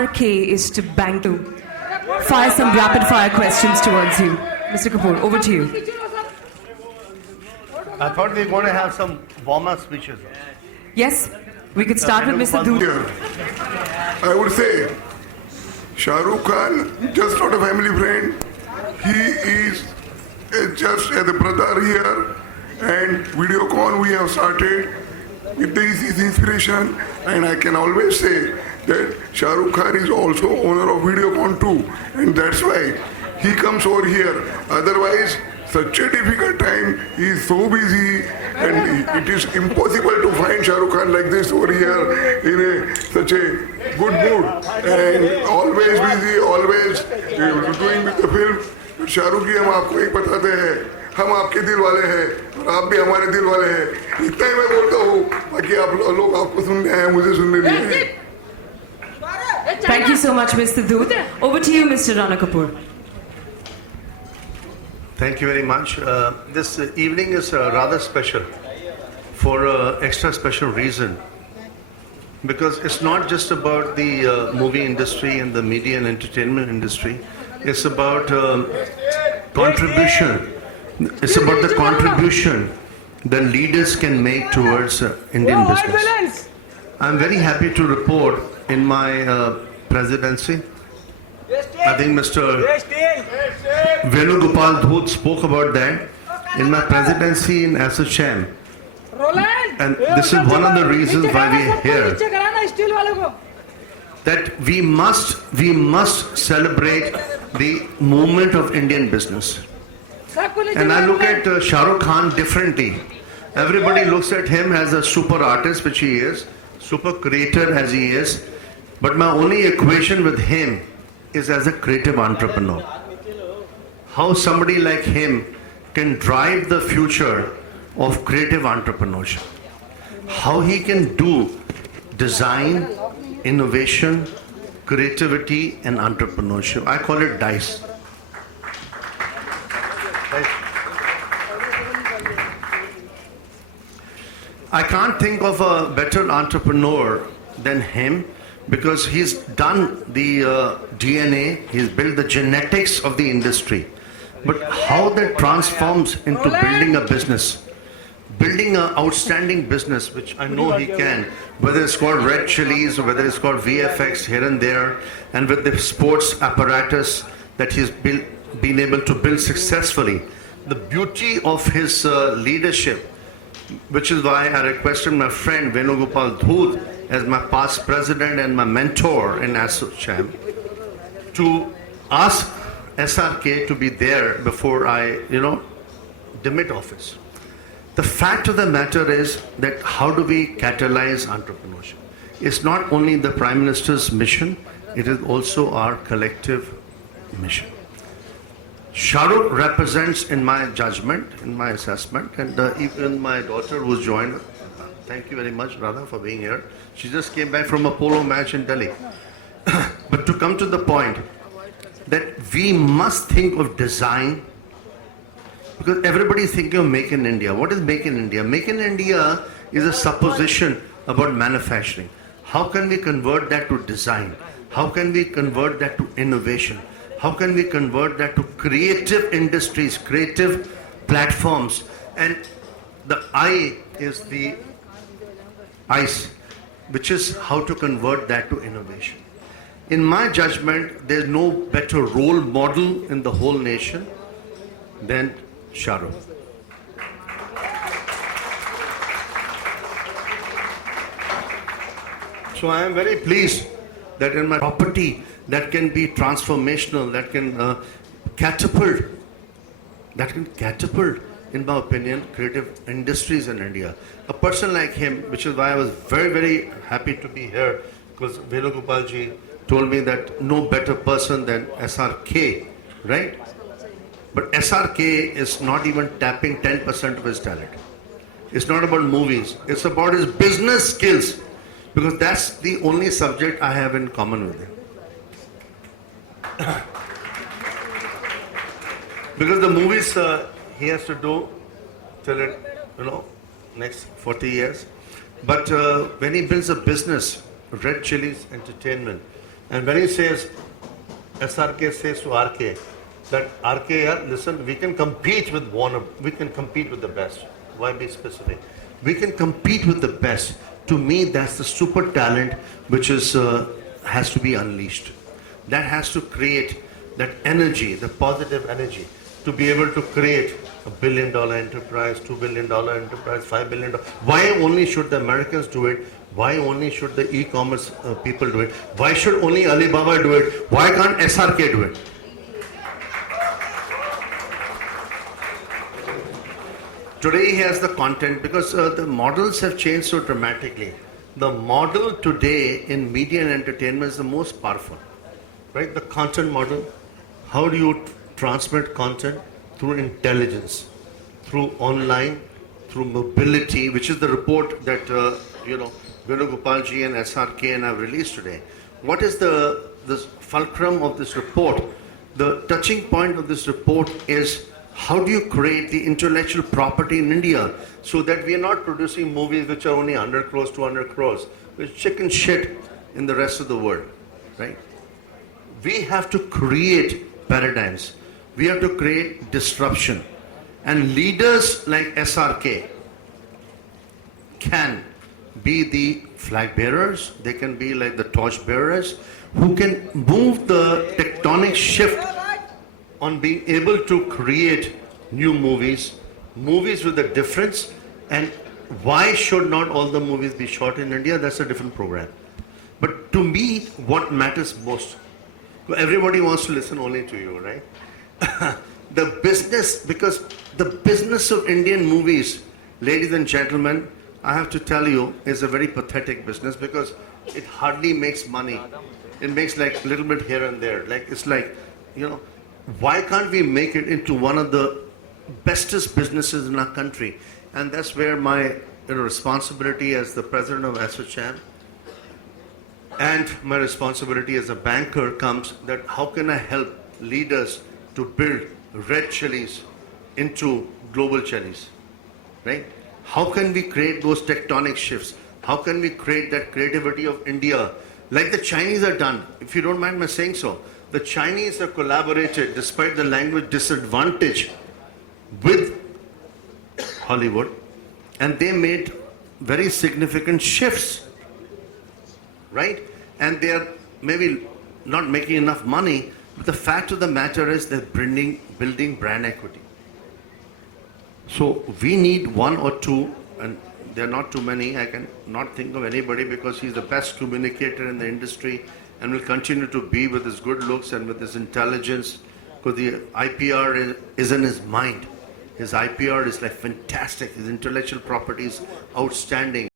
SRK is to bang to fire some rapid fire questions towards you. Mr. Kapoor, over to you. I thought we were going to have some warm-up speeches. Yes, we could start with Mr. Dood. I would say, Shahrukh Khan, just not a family friend. He is just as a brother here. And Videocon we have started with his inspiration. And I can always say that Shahrukh Khan is also owner of Videocon too. And that's why he comes over here. Otherwise, such a difficult time, he is so busy and it is impossible to find Shahrukh Khan like this over here in such a good mood and always busy, always doing with the film. Shahrukh जी हम आपको ही बताते हैं, हम आपके दिल वाले हैं और आप भी हमारे दिल वाले हैं. इतना ही मैं बोलता हूँ, बाकी आप लोग आपको सुनने हैं, मुझे सुनने नहीं हैं. Thank you so much, Mr. Dood. Over to you, Mr. Rana Kapoor. Thank you very much. This evening is rather special for an extra special reason. Because it's not just about the movie industry and the media and entertainment industry. It's about contribution. It's about the contribution the leaders can make towards Indian business. I'm very happy to report in my presidency, I think Mr. Venugopal Dhoot spoke about that in my presidency in Assocham. And this is one of the reasons why we are here. That we must celebrate the movement of Indian business. And I look at Shahrukh Khan differently. Everybody looks at him as a super artist, which he is, super creator as he is. But my only equation with him is as a creative entrepreneur. How somebody like him can drive the future of creative entrepreneurship. How he can do design, innovation, creativity and entrepreneurship. I call it DICE. I can't think of a better entrepreneur than him, because he's done the DNA, he's built the genetics of the industry. But how that transforms into building a business, building an outstanding business, which I know he can, whether it's called Red Chilies or whether it's called VFX here and there, and with the sports apparatus that he's been able to build successfully. The beauty of his leadership, which is why I requested my friend Venugopal Dhoot as my past president and my mentor in Assocham to ask SRK to be there before I, demit office. The fact of the matter is that how do we catalyze entrepreneurship? It's not only the Prime Minister's mission, it is also our collective mission. Shahrukh represents, in my judgment, in my assessment, and even my daughter who's joined, thank you very much, Radha, for being here. She just came back from a polo match in Delhi. But to come to the point that we must think of design, because everybody is thinking of Make in India. What is Make in India? Make in India is a supposition about manufacturing. How can we convert that to design? How can we convert that to innovation? How can we convert that to creative industries, creative platforms? And the I is the ICE, which is how to convert that to innovation. In my judgment, there's no better role model in the whole nation than Shahrukh. So I am very pleased that in my property that can be transformational, that can catapult, in my opinion, creative industries in India. A person like him, which is why I was very, very happy to be here, because Venugopalji told me that no better person than SRK, right? But SRK is not even tapping 10% of his talent. It's not about movies. It's about his business skills, because that's the only subject I have in common with him. Because the movies he has to do till it, next 40 years. But when he builds a business, Red Chilies Entertainment, And when he says, SRK says to RK, that RK, yeah, listen, we can compete with Warner, we can compete with the best. Why be specific? We can compete with the best. To me, that's the super talent which is has to be unleashed. That has to create that energy, the positive energy, to be able to create $1 billion enterprise, $2 billion enterprise, $5 billion. Why only should the Americans do it? Why only should the e-commerce people do it? Why should only Alibaba do it? Why can't SRK do it? Today he has the content because the models have changed so dramatically. The model today in media and entertainment is the most powerful, right? The content model. How do you transmit content? Through intelligence, through online, through mobility, which is the report that Venugopalji and SRK and have released today. What is the fulcrum of this report? The touching point of this report is how do you create the intellectual property in India so that we are not producing movies which are only 100 crores, 200 crores, which chicken shit in the rest of the world, right? We have to create paradigms. We have to create disruption. And leaders like SRK can be the flag bearers, they can be like the torch bearers, who can move the tectonic shift on being able to create new movies, movies with a difference. And why should not all the movies be shot in India? That's a different program. But to me, what matters most, everybody wants to listen only to you, right? The business, because the business of Indian movies, ladies and gentlemen, I have to tell you, is a very pathetic business because it hardly makes money. It makes like a little bit here and there. Like it's like, why can't we make it into one of the bestest businesses in our country? And that's where my responsibility as the president of Assocham and my responsibility as a banker comes, that how can I help leaders to build red chilies into global chilies, right? How can we create those tectonic shifts? How can we create that creativity of India like the Chinese are done? If you don't mind my saying so, the Chinese have collaborated despite the language disadvantage with Hollywood, and they made very significant shifts, right? And they are maybe not making enough money, but the fact of the matter is they're building brand equity. So we need one or two, and there are not too many. I can not think of anybody because he's the best communicator in the industry and will continue to be with his good looks and with his intelligence, because the IPR is in his mind. His IPR is like fantastic. His intellectual property is outstanding.